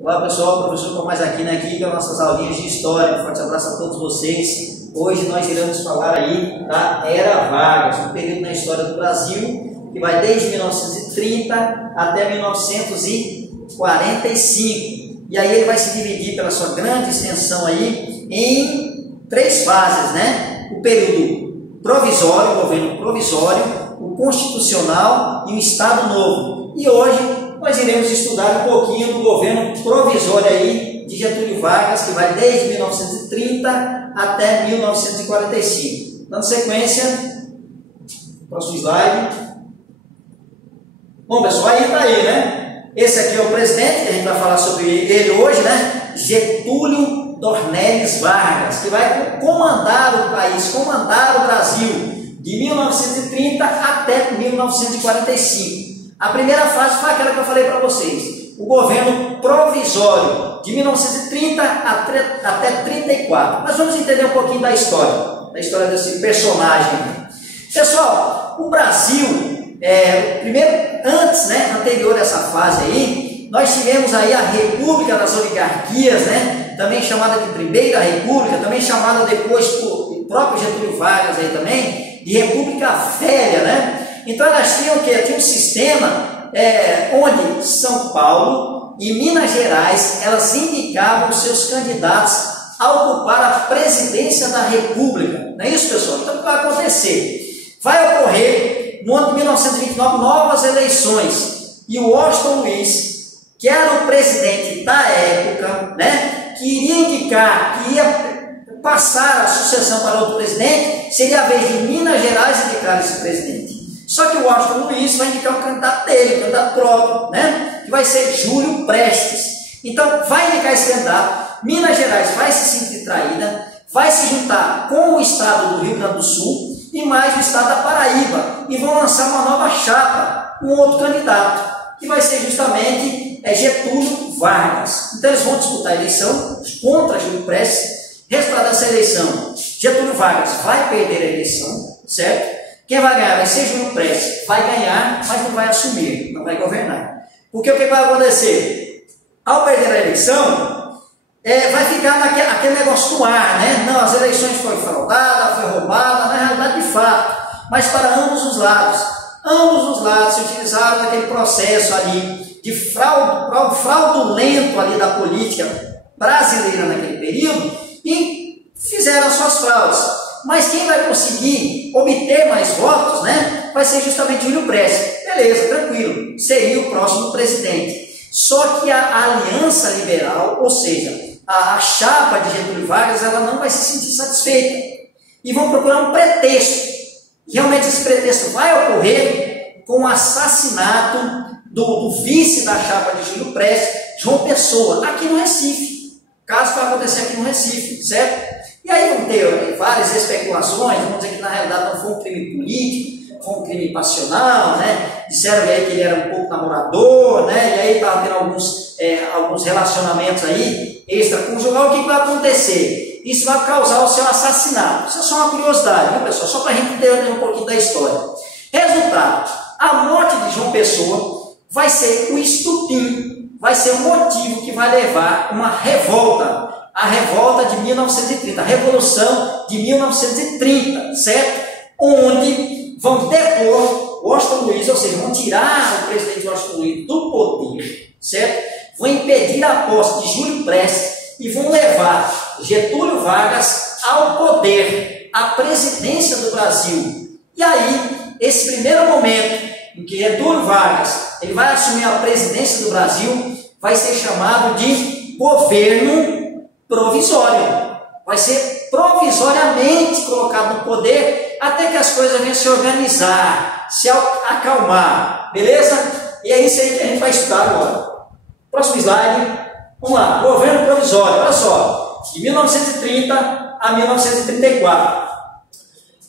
Olá pessoal, professor Tomás Aquino aqui com as nossas aulinhas de História. Um forte abraço a todos vocês. Hoje nós iremos falar aí da Era Vargas, um período na história do Brasil que vai desde 1930 até 1945. E aí ele vai se dividir pela sua grande extensão aí em três fases, né? O período provisório, o governo provisório, o constitucional e o Estado Novo. E hoje nós iremos estudar um pouquinho do governo provisório aí de Getúlio Vargas, que vai desde 1930 até 1945. Dando sequência, próximo slide. Bom pessoal, aí está aí, né? Esse aqui é o presidente, que a gente vai falar sobre ele hoje, né? Getúlio Dornelles Vargas, que vai comandar o país, comandar o Brasil de 1930 até 1945. A primeira fase foi aquela que eu falei para vocês, o governo provisório, de 1930 até 34. Nós vamos entender um pouquinho da história desse personagem. Pessoal, o Brasil, anterior a essa fase aí, nós tivemos aí a República das Oligarquias, né? Também chamada de Primeira República, também chamada depois por próprio Getúlio Vargas aí também, de República Velha, né? Então elas tinham o quê? Tinha um sistema onde São Paulo e Minas Gerais, elas indicavam os seus candidatos a ocupar a presidência da República. Não é isso, pessoal? Então o que vai acontecer? Vai ocorrer no ano de 1929 novas eleições e o Washington Luiz, que era o presidente da época, né, que iria indicar, que ia passar a sucessão para outro presidente, seria a vez de Minas Gerais indicar esse presidente. Só que o Washington Luiz vai indicar o candidato dele, o candidato próprio, né? Que vai ser Júlio Prestes. Então, vai indicar esse candidato, Minas Gerais vai se sentir traída, vai se juntar com o estado do Rio Grande do Sul e mais o estado da Paraíba, e vão lançar uma nova chapa, um outro candidato, que vai ser justamente Getúlio Vargas. Então, eles vão disputar a eleição contra Júlio Prestes. Resultado dessa eleição, Getúlio Vargas vai perder a eleição, certo? Quem vai ganhar vai ser Júlio Prestes, vai ganhar, mas não vai assumir, não vai governar. Porque o que vai acontecer? Ao perder a eleição, vai ficar aquele negócio no ar, né? Não, as eleições foram fraudadas, foi roubada, na realidade de fato, mas para ambos os lados se utilizaram aquele processo ali de fraudulento ali da política brasileira naquele período e fizeram as suas fraudes. Mas quem vai conseguir obter mais votos, né, vai ser justamente Júlio Prestes. Beleza, tranquilo, seria o próximo presidente. Só que a aliança liberal, ou seja, a chapa de Getúlio Vargas, ela não vai se sentir satisfeita. E vão procurar um pretexto. Realmente esse pretexto vai ocorrer com o assassinato do vice da chapa de Júlio Prestes, João Pessoa, aqui no Recife. Caso vai acontecer aqui no Recife, certo? E aí vão ter várias especulações, vamos dizer que na realidade não foi um crime político, foi um crime passional, né? Disseram aí que ele era um pouco namorador, né? E aí estava tendo alguns relacionamentos aí extraconjugal. O que vai acontecer? Isso vai causar o seu assassinato. Isso é só uma curiosidade, viu, pessoal? Só para a gente entender um pouquinho da história. Resultado, a morte de João Pessoa vai ser o estupim, vai ser o motivo que vai levar uma revolta. A revolta de 1930, a Revolução de 1930, certo? Onde vão depor Washington Luiz, ou seja, vão tirar o presidente Washington Luiz do poder, certo? Vão impedir a posse de Júlio Prestes e vão levar Getúlio Vargas ao poder, à presidência do Brasil. E aí, esse primeiro momento em que Getúlio Vargas ele vai assumir a presidência do Brasil, vai ser chamado de governo provisório. Vai ser provisoriamente colocado no poder até que as coisas venham se organizar, se acalmar, beleza? E é isso aí que a gente vai estudar agora. Próximo slide. Vamos lá, governo provisório, olha só, de 1930 a 1934.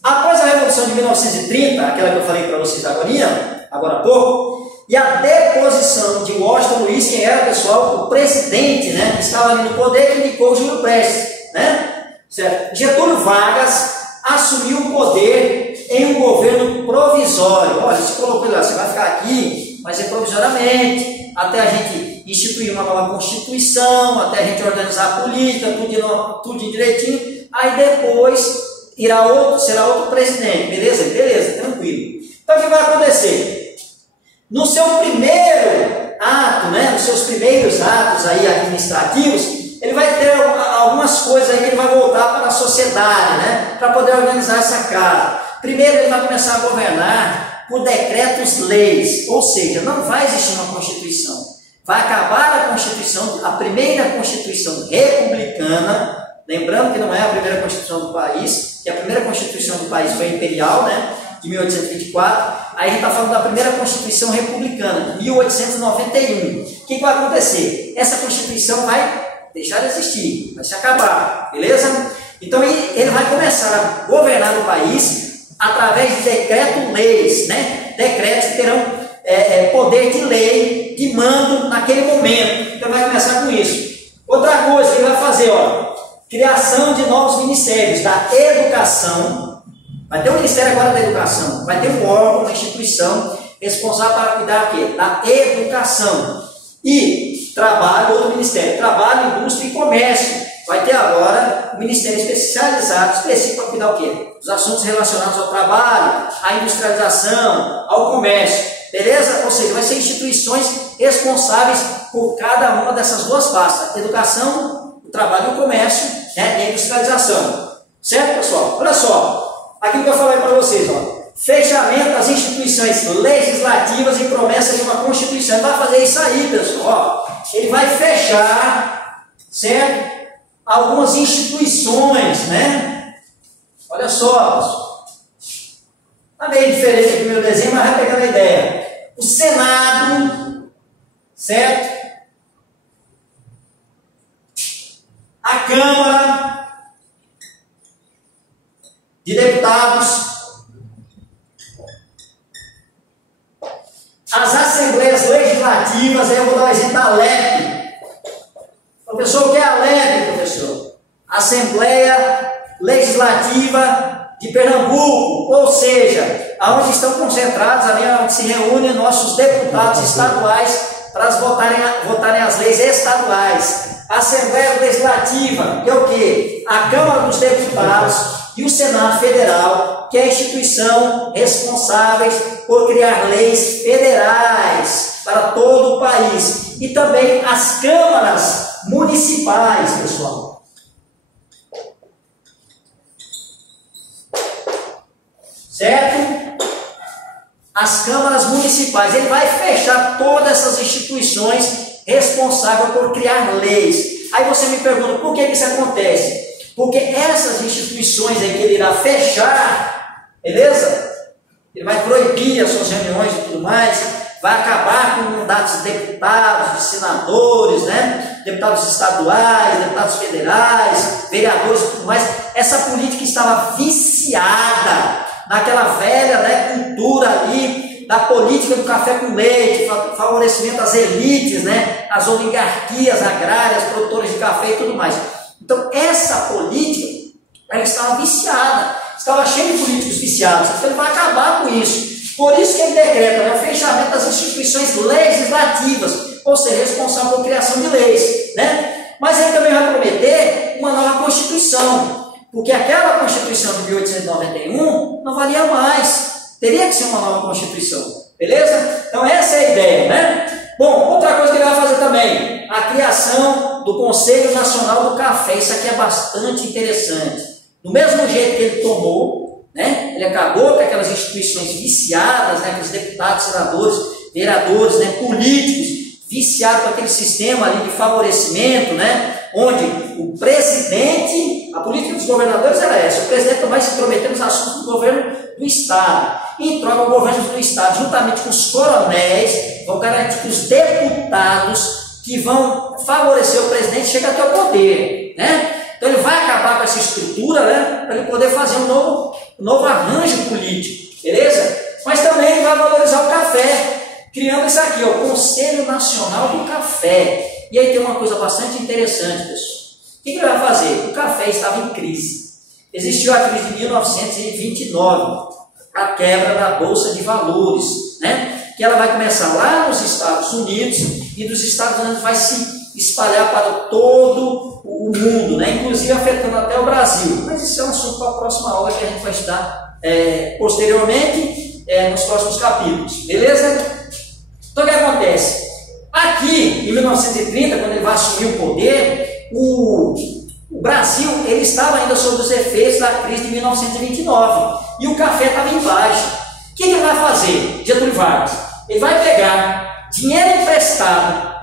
Após a Revolução de 1930, aquela que eu falei para vocês agora há pouco, e a deposição de Washington Luiz, quem era, pessoal, o presidente, né, que estava ali no poder, que indicou Júlio Prestes, né? Certo? Getúlio Vargas assumiu o poder em um governo provisório. Olha, se colocou lá, você vai ficar aqui vai ser provisoriamente, até a gente instituir uma nova Constituição, até a gente organizar a política, tudo direitinho, aí depois será outro presidente, beleza? Beleza, tranquilo. Então o que vai acontecer? No seu primeiro ato, né, nos seus primeiros atos aí administrativos, ele vai ter algumas coisas aí que ele vai voltar para a sociedade, né, para poder organizar essa casa. Primeiro ele vai começar a governar por decretos-leis, ou seja, não vai existir uma Constituição. Vai acabar a Constituição, a primeira Constituição republicana, lembrando que não é a primeira Constituição do país, que a primeira Constituição do país foi imperial, né, de 1824, aí a gente está falando da primeira Constituição republicana, de 1891. O que vai acontecer? Essa Constituição vai deixar de existir, vai se acabar, beleza? Então ele vai começar a governar o país através de decreto-leis, né? Decretos que terão poder de lei, de mando naquele momento. Então vai começar com isso. Outra coisa que ele vai fazer, ó, criação de novos ministérios da educação. Vai ter um ministério agora da educação, vai ter um órgão, uma instituição responsável para cuidar da educação. E trabalho, outro ministério, trabalho, indústria e comércio. Vai ter agora um ministério especializado, específico para cuidar o quê? Os assuntos relacionados ao trabalho, à industrialização, ao comércio, beleza? Ou seja, vai ser instituições responsáveis por cada uma dessas duas pastas, educação, o trabalho e o comércio, né, e a industrialização. Certo, pessoal? Olha só, aquilo que eu falei para vocês, ó. Fechamento das instituições legislativas e promessa de uma Constituição. Ele vai fazer isso aí, pessoal. Ó, ele vai fechar, certo? Algumas instituições, né? Olha só, pessoal. Está meio diferente aqui o meu desenho, mas vai pegando a ideia. O Senado, certo? A Câmara de Deputados, as Assembleias Legislativas, eu vou dar o exemplo da LEP. Professor, o que é a LEP, professor? Assembleia Legislativa de Pernambuco, ou seja, aonde estão concentrados, ali onde se reúnem nossos deputados estaduais para votarem as leis estaduais. Assembleia Legislativa, que é o quê? A Câmara dos Deputados e o Senado Federal, que é a instituição responsável por criar leis federais para todo o país. E também as câmaras municipais, pessoal. Certo? As câmaras municipais. Ele vai fechar todas essas instituições responsáveis por criar leis. Aí você me pergunta, por que isso acontece? Porque essas instituições aí que ele irá fechar, beleza? Ele vai proibir as suas reuniões e tudo mais, vai acabar com mandatos de deputados, de senadores, né? Deputados estaduais, deputados federais, vereadores e tudo mais. Essa política estava viciada naquela velha, né, cultura ali da política do café com leite, favorecimento às elites, né? As oligarquias agrárias, produtores de café e tudo mais. Então, essa política, ela estava viciada, estava cheia de políticos viciados, então ele vai acabar com isso. Por isso que ele decreta, né, o fechamento das instituições legislativas, ou seja, responsável pela criação de leis, né? Mas ele também vai prometer uma nova Constituição, porque aquela Constituição de 1891 não valia mais, teria que ser uma nova Constituição, beleza? Então essa é a ideia, né? Bom, outra coisa que ele vai fazer também, a criação do Conselho Nacional do Café. Isso aqui é bastante interessante. Do mesmo jeito que ele tomou, né, ele acabou com aquelas instituições viciadas, né, aqueles deputados, senadores, vereadores, né, políticos, viciados com aquele sistema ali de favorecimento, né, onde o presidente, a política dos governadores era essa, o presidente vai se intrometer nos assuntos do governo do Estado. Em troca, o governo do Estado, juntamente com os coronéis, vão garantir que os deputados que vão favorecer o presidente cheguem até o poder, né? Então ele vai acabar com essa estrutura, né, para ele poder fazer um novo arranjo político, beleza? Mas também ele vai valorizar o café, criando isso aqui, ó, o Conselho Nacional do Café. E aí tem uma coisa bastante interessante, pessoal. O que ele vai fazer? O café estava em crise. Existiu a crise de 1929, a quebra da Bolsa de Valores, né? que ela vai começar lá nos Estados Unidos e dos Estados Unidos vai se espalhar para todo o mundo, né? Inclusive afetando até o Brasil. Mas isso é um assunto para a próxima aula que a gente vai estudar posteriormente nos próximos capítulos, beleza? Então o que acontece? Aqui, em 1930, quando ele vai assumir o poder, o Brasil ele estava ainda sob os efeitos da crise de 1929 e o café estava em baixa. O que ele vai fazer, Getúlio Vargas? Ele vai pegar dinheiro emprestado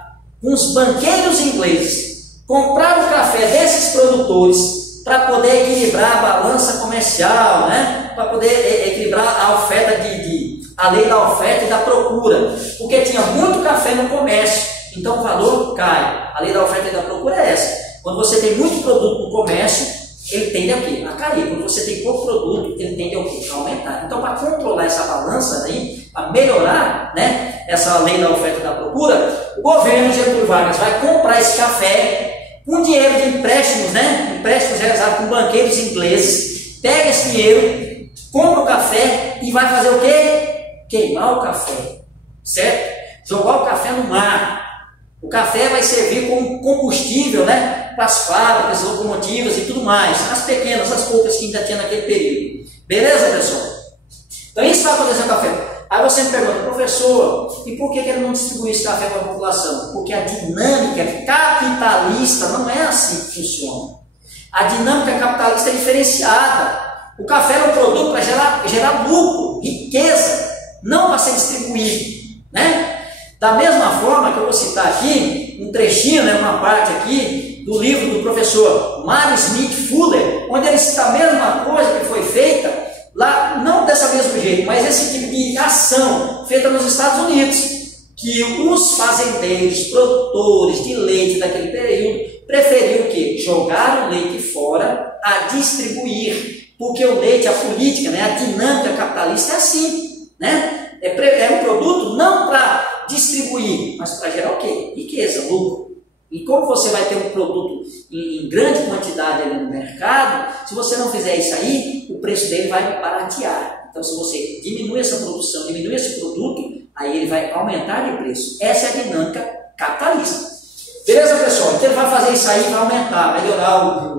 com os banqueiros ingleses, comprar o café desses produtores para poder equilibrar a balança comercial, né? Para poder equilibrar a oferta a lei da oferta e da procura, porque tinha muito café no comércio, então o valor cai. A lei da oferta e da procura é essa. Quando você tem muito produto no comércio, ele tende a quê? A cair. Quando você tem pouco produto, ele tende a quê? A aumentar. Então, para controlar essa balança aí, para melhorar, né, essa lei da oferta e da procura, o governo Getúlio Vargas vai comprar esse café com dinheiro de empréstimos, né? Empréstimos realizados com banqueiros ingleses, pega esse dinheiro, compra o café e vai fazer o quê? Queimar o café, certo? Jogar o café no mar. O café vai servir como combustível, né, para as fábricas, locomotivas e tudo mais. As pequenas, as poucas que ainda tinha naquele período. Beleza, pessoal? Então isso vai acontecer no café. Aí você me pergunta, professor, e por que ele não distribui esse café para a população? Porque a dinâmica capitalista não é assim que funciona. A dinâmica capitalista é diferenciada. O café é um produto para gerar lucro, riqueza, não para ser distribuído, né? Da mesma forma que eu vou citar aqui, um trechinho, né, uma parte aqui, do livro do professor Mario Smith Fuller, onde ele cita a mesma coisa que foi feita lá, não desse mesmo jeito, mas esse tipo de ação feita nos Estados Unidos, que os fazendeiros, produtores de leite daquele período, preferiam o quê? Jogar o leite fora a distribuir, porque o leite, a política, né, a dinâmica capitalista é assim, né? É um produto não para distribuir, mas para gerar o quê? Riqueza, lucro. E como você vai ter um produto em grande quantidade ali no mercado, se você não fizer isso aí, o preço dele vai baratear. Então, se você diminui essa produção, diminui esse produto, aí ele vai aumentar de preço. Essa é a dinâmica capitalista. Beleza, pessoal? Então, ele vai fazer isso aí, vai aumentar, melhorar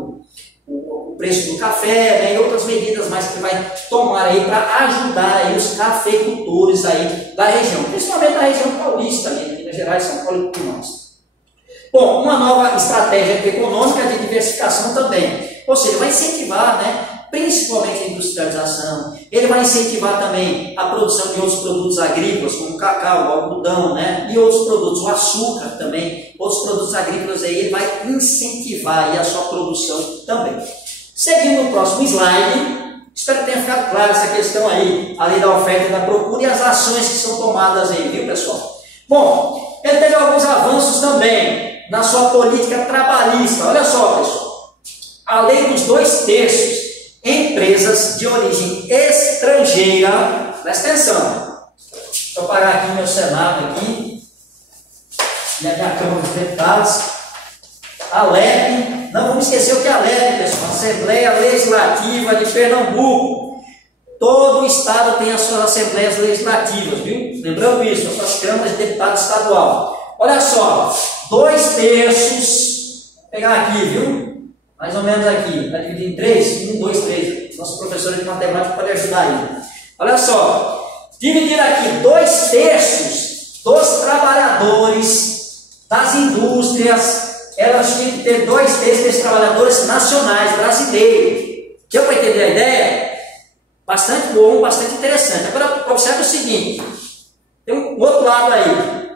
o preço do café, né, e outras medidas mais que ele vai tomar aí para ajudar aí os cafeicultores aí da região, principalmente da região paulista, ali, Minas Gerais, São Paulo e tudo mais. Bom, uma nova estratégia econômica de diversificação também, ou seja, vai incentivar, né, principalmente a industrialização, ele vai incentivar também a produção de outros produtos agrícolas, como o cacau, o algodão, né, e outros produtos, o açúcar também, outros produtos agrícolas aí, ele vai incentivar aí a sua produção também. Seguindo no próximo slide, espero que tenha ficado clara essa questão aí, a lei da oferta e da procura e as ações que são tomadas aí, viu, pessoal? Bom, ele teve alguns avanços também na sua política trabalhista. Olha só, pessoal, a lei dos 2/3, empresas de origem estrangeira, presta atenção, deixa eu parar aqui meu Senado aqui, e a minha Câmara dos Deputados, a LEP, não vamos esquecer o que é a LEP, pessoal, Assembleia Legislativa de Pernambuco. Todo o estado tem as suas assembleias legislativas, viu? Lembrando isso, as suas câmaras de deputado estadual. Olha só, 2/3, vou pegar aqui, viu? Mais ou menos aqui, está dividido em 3, 1, 2, 3. Nosso professor de matemática pode ajudar aí. Olha só, dividir aqui 2/3 dos trabalhadores das indústrias, elas tinham que ter 2/3 desses trabalhadores nacionais, brasileiros. Deu para entender a ideia? Bastante bom, bastante interessante. Agora, observe o seguinte, tem um outro lado aí.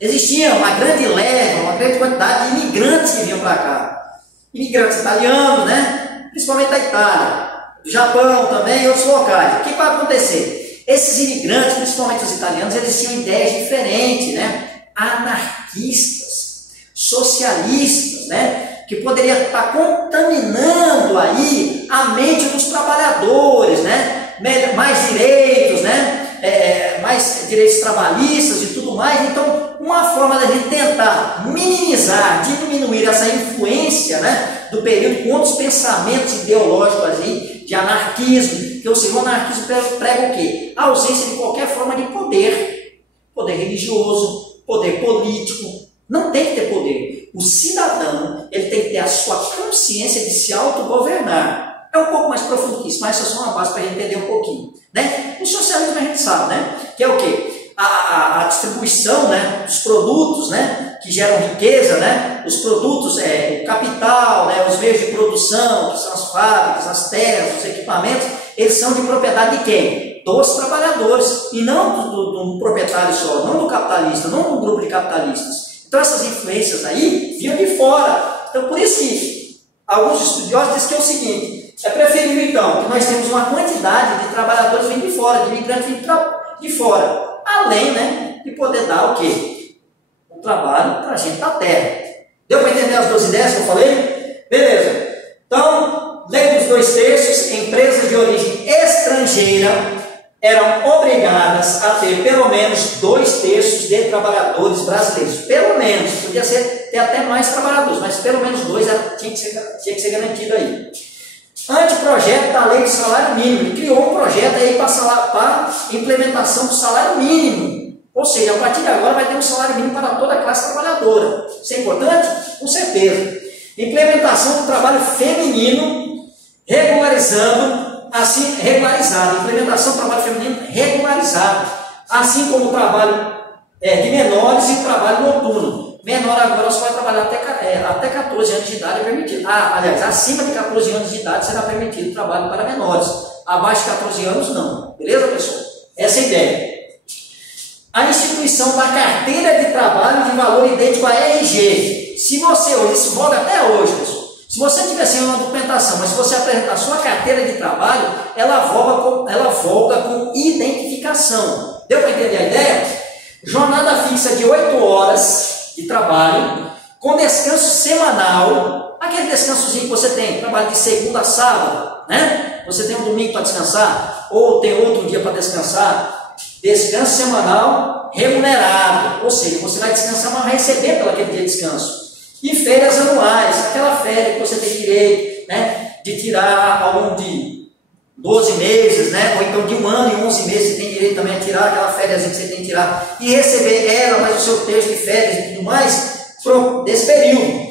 Existia uma grande leva, uma grande quantidade de imigrantes que vinham para cá. Imigrantes italianos, né? Principalmente da Itália, do Japão também e outros locais. O que vai acontecer? Esses imigrantes, principalmente os italianos, eles tinham ideias diferentes, né? Anarquistas, socialistas, né? Que poderia estar contaminando aí a mente dos trabalhadores, né? Mais direitos, né? Mais direitos trabalhistas e tudo mais. Então, uma forma da gente tentar minimizar, diminuir essa influência, né, do período com outros pensamentos ideológicos aí, de anarquismo, que o anarquismo prega o quê? A ausência de qualquer forma de poder. poder religioso, poder político. Não tem que ter poder. O cidadão, ele tem que ter a sua consciência de se autogovernar. É um pouco mais profundo que isso, mas isso é só uma base para a gente entender um pouquinho. Né? O socialismo a gente sabe, né? Que é o quê? A distribuição, né, dos produtos, né, que geram riqueza, né, os produtos, o capital, né, os meios de produção, que são as fábricas, as terras, os equipamentos, eles são de propriedade de quem? Dos trabalhadores, e não do proprietário só, não do capitalista, não do grupo de capitalistas. Então essas influências aí vinham de fora. Então por isso que alguns estudiosos dizem que é o seguinte, é preferível então que nós temos uma quantidade de trabalhadores vindo de fora, de imigrantes vindo de fora, além, né, de poder dar o quê? O trabalho para a gente da terra. Deu para entender as duas ideias que eu falei? Beleza. Então, lei dos 2 terços, empresas de origem estrangeira eram obrigadas a ter pelo menos 2 terços de trabalhadores brasileiros. Pelo menos, podia ter até mais trabalhadores, mas pelo menos 2 tinha que ser garantido aí. Anteprojeto da lei do salário mínimo, ele criou um projeto aí para implementação do salário mínimo. Ou seja, a partir de agora vai ter um salário mínimo para toda a classe trabalhadora. Isso é importante? Com certeza. Implementação do trabalho feminino, implementação do trabalho feminino regularizado, assim como o trabalho de menores e o trabalho noturno. Menor agora só vai trabalhar até 14 anos de idade é permitido. Aliás, acima de 14 anos de idade será permitido trabalho para menores. Abaixo de 14 anos não. Beleza, pessoal? Essa é a ideia. A instituição da carteira de trabalho de valor idêntico a RG. Se você hoje, isso voga até hoje, pessoal. Se você tiver sem uma documentação, mas se você apresentar a sua carteira de trabalho, ela volta com identificação. Deu para entender a ideia? Jornada fixa de 8 horas de trabalho, com descanso semanal, aquele descansozinho que você tem, trabalho de segunda a sábado, né? Você tem um domingo para descansar, ou tem outro dia para descansar, descanso semanal remunerado, ou seja, você vai descansar, mas vai receber pelo aquele dia de descanso. E férias anuais, aquela férias que você tem direito, né, de tirar ao longo de 12 meses, né, ou então de 1 ano e 11 meses, você tem direito também a tirar aquela férias que você tem que tirar e receber ela, mais o seu terço de férias e tudo mais, desse período.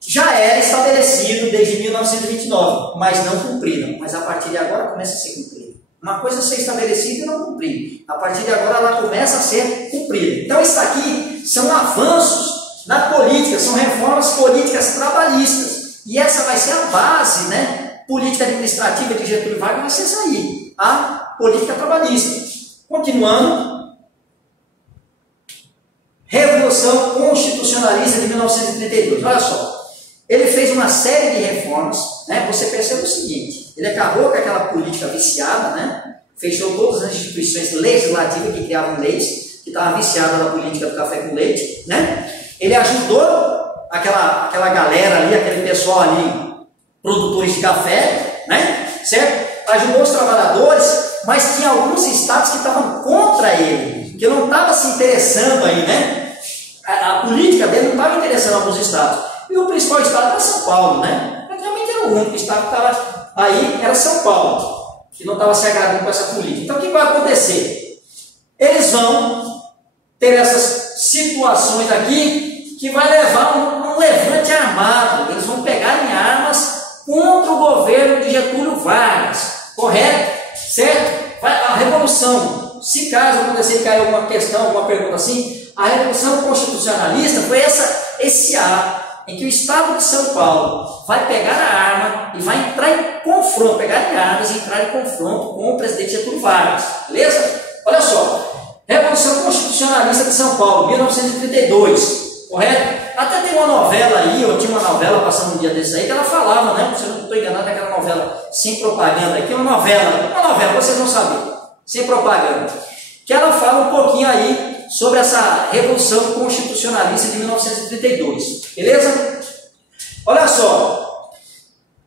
Já era estabelecido desde 1929, mas não cumpriram. Mas a partir de agora começa a ser cumprido. Uma coisa é ser estabelecida e não cumprir. A partir de agora ela começa a ser cumprida. Então isso aqui são avanços na política, são reformas políticas trabalhistas. E essa vai ser a base, né, política administrativa de Getúlio Vargas, vai ser isso aí, a política trabalhista. Continuando, Revolução Constitucionalista de 1932. Olha só, ele fez uma série de reformas, né? Você percebe o seguinte, ele acabou com aquela política viciada, né? Fechou todas as instituições legislativas que criavam leis, que estavam viciadas na política do café com leite, né? Ele ajudou aquela galera ali, aquele pessoal ali, produtores de café, né? Certo? Ajudou os trabalhadores, mas tinha alguns estados que estavam contra ele, que não estava se interessando aí, né? A política dele não estava interessando alguns estados. E o principal estado era São Paulo, né? Praticamente era o único estado que estava aí, era São Paulo, que não estava se agradando com essa política. Então o que vai acontecer? Eles vão ter essas situações aqui que vai levar um levante armado. Eles vão pegar em armas contra o governo de Getúlio Vargas, correto? Certo? A revolução, se caso acontecer cair alguma questão, alguma pergunta assim, a Revolução Constitucionalista foi esse ato em que o Estado de São Paulo vai pegar a arma e vai entrar em confronto, pegar em armas e entrar em confronto com o presidente Getúlio Vargas, beleza? Olha só, Revolução Constitucionalista de São Paulo, 1932, correto? Até tem uma novela aí, eu tinha uma novela passando um dia desse aí, que ela falava, né? Se eu não estou enganado, aquela novela sem propaganda aqui, uma novela, vocês vão saber, sem propaganda, que ela fala um pouquinho aí sobre essa Revolução Constitucionalista de 1932, beleza? Olha só,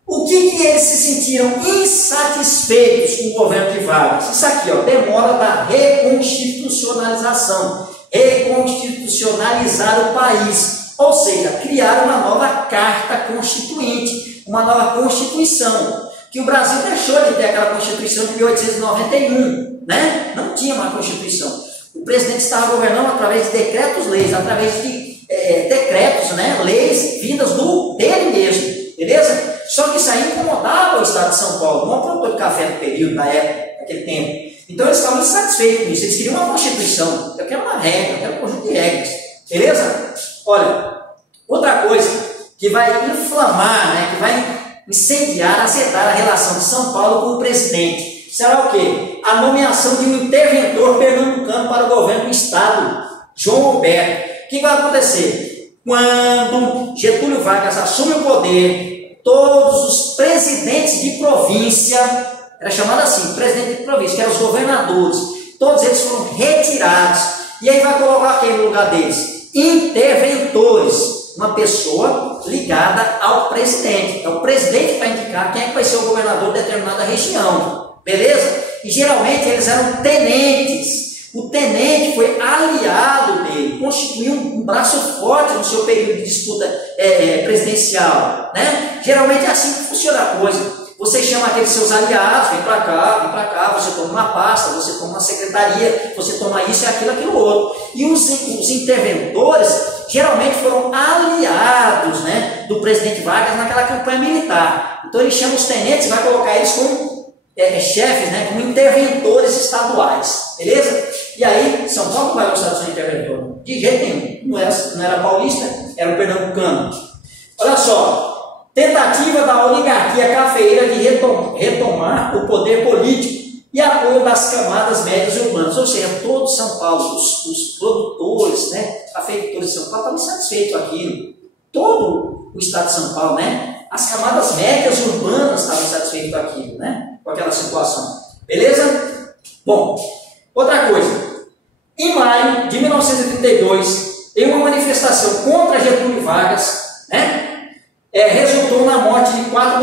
o que eles se sentiram insatisfeitos com o governo de Vargas? Isso aqui, ó, demora da reconstitucionalização, reconstitucionalizar o país, ou seja, criar uma nova carta constituinte, uma nova constituição, que o Brasil deixou de ter aquela Constituição de 1891, né? Não tinha uma Constituição. o presidente estava governando através de decretos-leis, através de decretos, né, leis vindas dele mesmo, beleza? Só que isso aí incomodava o Estado de São Paulo, não o produtor de café no período, na época, naquele tempo. Então eles estavam insatisfeitos com isso, eles queriam uma constituição, eu quero uma regra, eu quero um conjunto de regras, beleza? Olha, outra coisa que vai inflamar, né, que vai incendiar, azedar a relação de São Paulo com o presidente, será o quê? A nomeação de um interventor pernambucano para o governo do Estado, João Alberto. O que vai acontecer? Quando Getúlio Vargas assume o poder, todos os presidentes de província, era chamado assim, presidente de província, que eram os governadores, todos eles foram retirados. E aí vai colocar quem no lugar deles? Interventores. Uma pessoa ligada ao presidente. É o presidente que vai indicar quem é que vai ser o governador de determinada região. Beleza? E geralmente eles eram tenentes. O tenente foi aliado dele, constituiu um braço forte no seu período de disputa presidencial. Né? Geralmente é assim que funciona a coisa. Você chama aqueles seus aliados, vem para cá, você toma uma pasta, você toma uma secretaria, você toma isso e aquilo outro. E os interventores geralmente foram aliados, né, do presidente Vargas naquela campanha militar. Então ele chama os tenentes e vai colocar eles como chefes, né, como interventores estaduais, beleza? E aí, São Paulo não vai gostar do seu interventor, de jeito nenhum, não era paulista, era o pernambucano. Olha só, tentativa da oligarquia cafeeira de retomar o poder político e apoio das camadas médias urbanas, ou seja, todo São Paulo, os produtores, né, cafeicultores de São Paulo estavam insatisfeitos com aquilo, todo o estado de São Paulo, né, as camadas médias urbanas estavam insatisfeitas com aquilo, né, com aquela situação, beleza? Bom, outra coisa, em maio de 1932, em uma manifestação contra Getúlio Vargas, né, resultou na morte de 4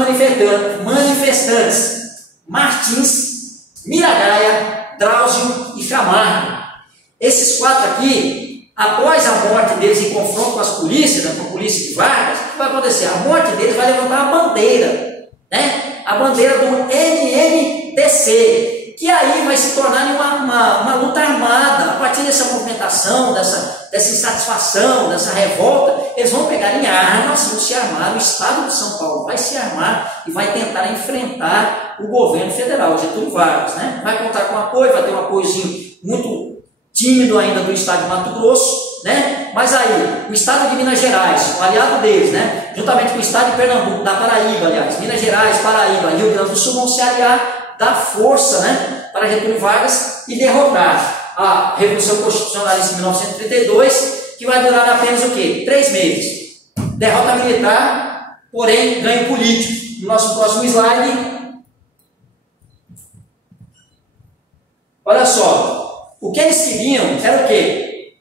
manifestantes, Martins, Miragaia, Drauzio e Camargo. Esses 4 aqui, após a morte deles em confronto com as polícias, né, com a polícia de Vargas, o que vai acontecer? A morte deles vai levantar a bandeira, né, a bandeira do MMTC, que aí vai se tornar uma luta armada. A partir dessa movimentação, dessa insatisfação, dessa revolta, eles vão pegar em armas, vão se armar, o Estado de São Paulo vai se armar e vai tentar enfrentar o governo federal, o Getúlio Vargas, né? Vai contar com apoio, vai ter um apoiozinho muito tímido ainda do Estado de Mato Grosso, né? Mas aí, o Estado de Minas Gerais, o aliado deles, né? Juntamente com o Estado de Pernambuco, da Paraíba, aliás, Minas Gerais, Paraíba, Rio Grande do Sul, vão se aliar, dar força, né, para Getúlio Vargas e derrotar a Revolução Constitucionalista de 1932, que vai durar apenas o quê? 3 meses. Derrota militar, porém ganho político. No nosso próximo slide, olha só, o que eles queriam era o quê?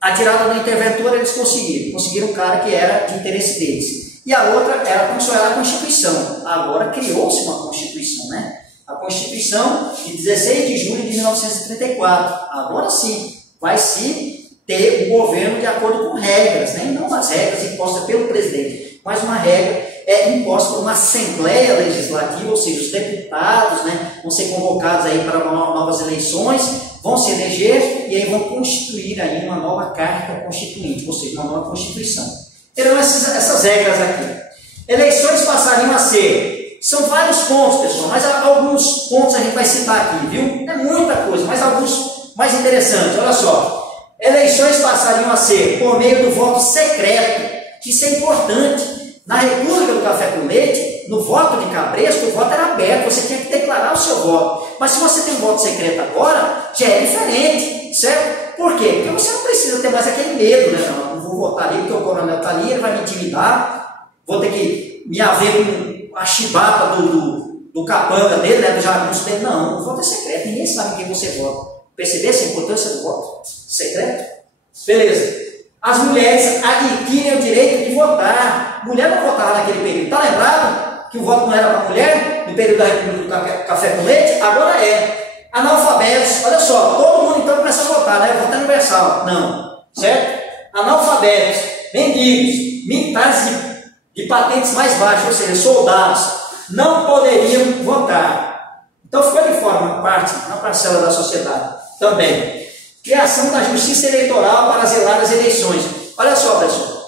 A tirada do interventor eles conseguiram um cara que era de interesse deles. E a outra era consolidar a Constituição. Agora criou-se uma Constituição, né? A Constituição de 16 de julho de 1934. Agora sim, vai se ter um governo de acordo com regras, né? E não as regras impostas pelo presidente, mas uma regra imposta por uma Assembleia Legislativa, ou seja, os deputados, né, vão ser convocados aí para novas eleições, vão se eleger e aí vão constituir aí uma nova Carta Constituinte, ou seja, uma nova Constituição. Terão essas regras aqui. Eleições passariam a ser, são vários pontos, pessoal, mas alguns pontos a gente vai citar aqui, viu? É muita coisa, mas alguns mais interessantes. Olha só, eleições passariam a ser por meio do voto secreto. Isso é importante. Na República do Café com Leite, no voto de Cabresto, o voto era aberto, você tinha que declarar o seu voto. Mas se você tem um voto secreto agora, já é diferente, certo? Por quê? Porque você não precisa ter mais aquele medo, né? Não vou votar ali porque o coronel está ali, ele vai me intimidar, vou ter que me haver com a chibata do capanga dele, né? Do jagunço dele. Não, o voto é secreto, ninguém sabe quem você vota. Percebeu essa importância do voto secreto? Beleza. As mulheres adquirem o direito de votar. Mulher não votava naquele período. Está lembrado que o voto não era para mulher no período da República do Café com Leite? Agora é. Analfabetos, olha só, todo mundo então começa a votar, né? Voto universal. Não, certo? Analfabetos, mendigos, militares de patentes mais baixas, ou seja, soldados, não poderiam votar. Então ficou de fora uma parte, uma parcela da sociedade também. Criação da Justiça Eleitoral para zelar as eleições. Olha só, pessoal,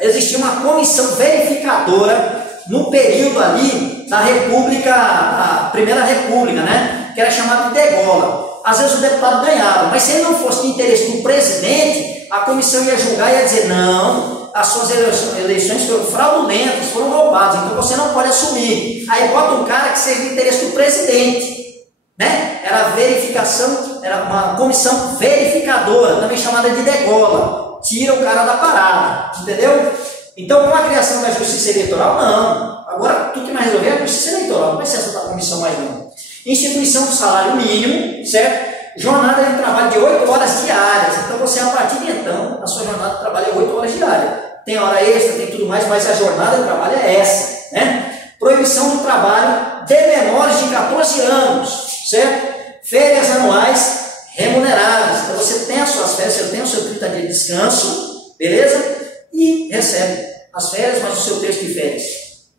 existia uma comissão verificadora no período ali da República, a Primeira República, né? Que era chamada de degola. Às vezes o deputado ganhava, mas se ele não fosse de interesse do presidente, a comissão ia julgar e ia dizer, não, as suas eleições foram fraudulentas, foram roubadas, então você não pode assumir. Aí bota um cara que seja de interesse do presidente, né? Era verificação, era uma comissão verificadora, também chamada de degola. Tira o cara da parada, entendeu? Então, com a criação da Justiça Eleitoral, não. Agora, tudo que vai resolver é a Justiça Eleitoral, não vai ser essa da comissão mais não. Instituição do salário mínimo, certo? Jornada de trabalho de 8 horas diárias. Então, você, a partir de então, a sua jornada de trabalho é 8 horas diárias. Tem hora extra, tem tudo mais, mas a jornada de trabalho é essa, né? Proibição do trabalho de menores de 14 anos, certo? Férias anuais remuneradas. Então, você tem as suas férias, você tem o seu 30 dias de descanso, beleza? E recebe as férias, mas o seu texto de férias.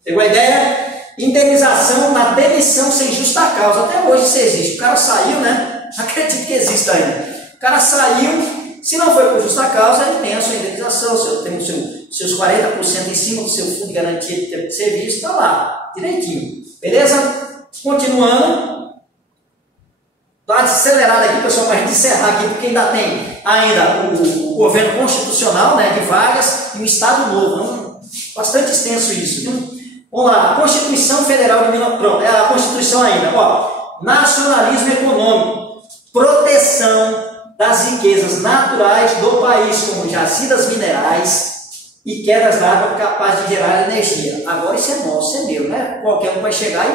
Pegou a ideia? Indenização da demissão sem justa causa. Até hoje isso existe. O cara saiu, né? Acredito que existe ainda. O cara saiu, se não foi por justa causa, ele tem a sua indenização, tem seus 40% em cima do seu fundo de garantia de tempo de serviço, está lá, direitinho. Beleza? Continuando. Dá uma acelerada aqui, pessoal, para a gente encerrar aqui, porque ainda tem o governo constitucional, né, de vagas, e o Estado Novo. Bastante extenso isso, viu? Vamos lá, Constituição Federal de 19... Pronto, é a Constituição ainda. Ó, nacionalismo econômico, proteção das riquezas naturais do país, como jazidas minerais e quedas d'água capazes de gerar energia. Agora isso é nosso, isso é meu, né? Qualquer um vai chegar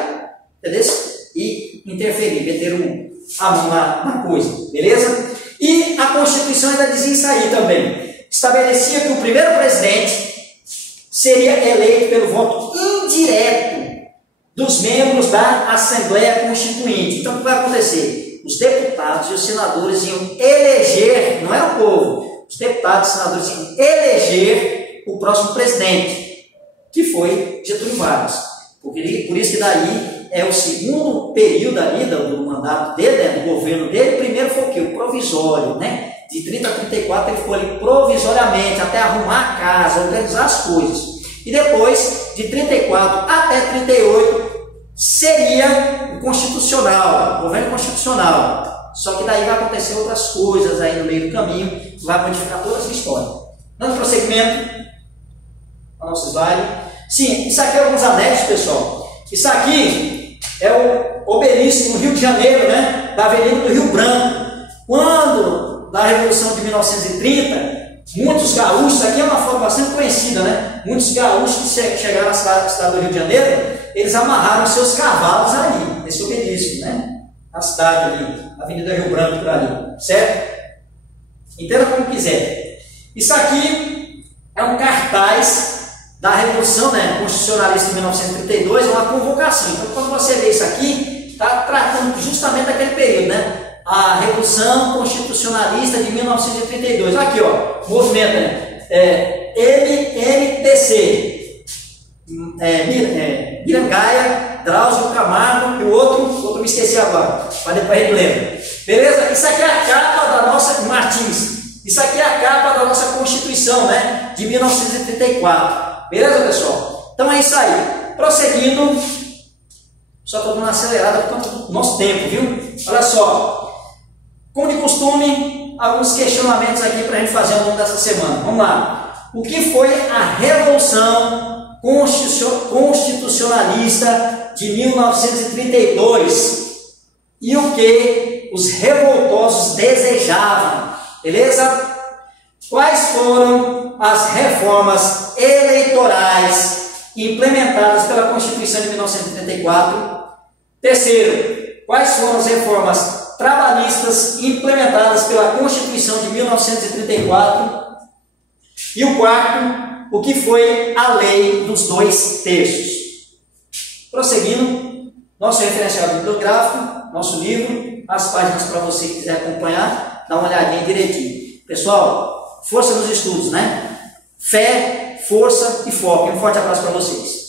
e interferir, meter a mão na coisa, beleza? E a Constituição ainda dizia isso aí também. Estabelecia que o primeiro presidente seria eleito pelo voto indireto dos membros da Assembleia Constituinte. Então, o que vai acontecer? Os deputados e os senadores iam eleger, não é o povo, os deputados e os senadores iam eleger o próximo presidente, que foi Getúlio Vargas. Por isso que daí é o segundo período ali do mandato dele, né, do governo dele. Primeiro foi o quê? O provisório, né? De 30 a 34 ele ficou ali provisoriamente, até arrumar a casa, organizar as coisas. E depois, de 34 até 38, seria o constitucional, o governo constitucional. Só que daí vai acontecer outras coisas aí no meio do caminho, que vai modificar toda essa história. Dando prosseguimento ao nosso slide. Sim, isso aqui é alguns anexos, pessoal. Isso aqui é o obelisco no Rio de Janeiro, né? Da Avenida do Rio Branco. Quando, na Revolução de 1930, muitos gaúchos, aqui é uma forma bastante conhecida, né? Muitos gaúchos que chegaram na cidade do Rio de Janeiro, eles amarraram seus cavalos ali, nesse obelisco, né? Na cidade ali, na Avenida Rio Branco, por ali, certo? Entenda como quiser. Isso aqui é um cartaz da Revolução, né, Constitucionalista de 1932, é uma convocação. Então, quando você vê isso aqui, está tratando justamente daquele período, né? A Revolução Constitucionalista de 1932. Aqui, ó, movimento, né? MMTC, Mirangaia, Drauzio Camargo e o outro me esqueci agora, mas depois a gente lembra. Beleza? Isso aqui é a capa da nossa, Martins, isso aqui é a capa da nossa Constituição, né? De 1934. Beleza, pessoal? Então é isso aí. Prosseguindo, só estou dando uma acelerada por conta do nosso tempo, viu? Olha só. Como de costume, alguns questionamentos aqui para a gente fazer ao longo dessa semana. Vamos lá. O que foi a Revolução Constitucionalista de 1932? E o que os revoltosos desejavam? Beleza? Quais foram as reformas eleitorais implementadas pela Constituição de 1934? Terceiro, quais foram as reformas trabalhistas implementadas pela Constituição de 1934? E o quarto, o que foi a lei dos 2/3? Prosseguindo, nosso referencial bibliográfico, nosso livro, as páginas para você que quiser acompanhar, dá uma olhadinha direitinho. Pessoal, força nos estudos, né? Fé, força e foco. Um forte abraço para vocês.